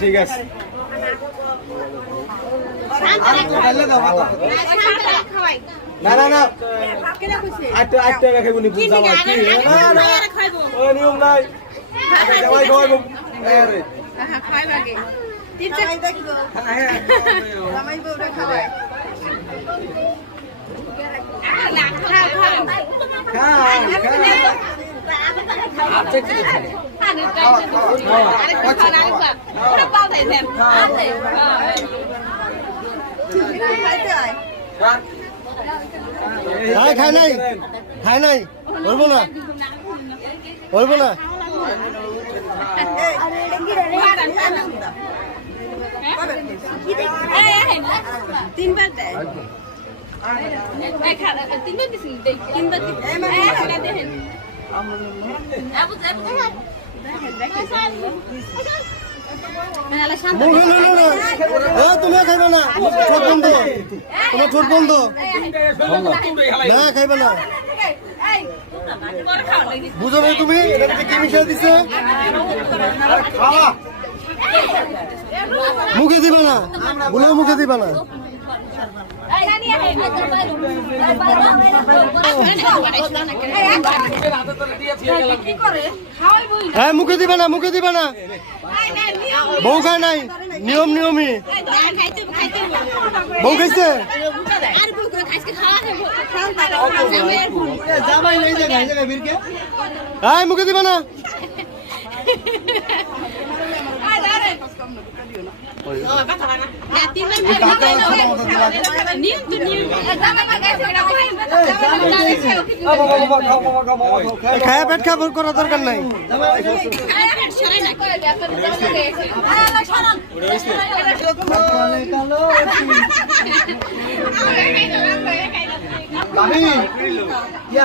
ঠিক আছে না না না আটটা খাইব নি নিয়ম নাই খাই নাই খাই নাই বলবো না বলবো না তিনবার তুমি খাইবে না ঠোঁট বন্ধ তোমার ঠোঁট বন্ধ না খাইবে না বুঝো না তুমি কি মিশিয়ে দিছে মুখে দিবে না বলে মুখে দিবে না হ্যাঁ মুখে দিবে না মুখে দিবে না বউ খায় নাই নিয়ম নিয়মই বউ খাইছে হ্যাঁ মুখে দিবে না খায়া পেট খাবার করা দরকার নাই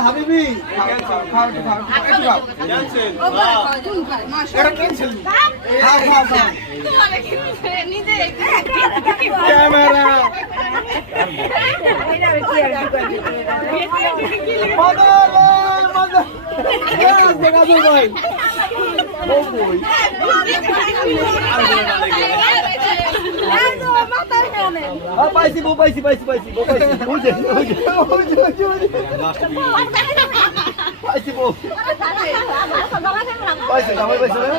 হাবিবি পাইছি বউ পাইছি পাইছি পাইছি বউ পাইছি পাইছি বউ পাইছি জামাই পাইছি না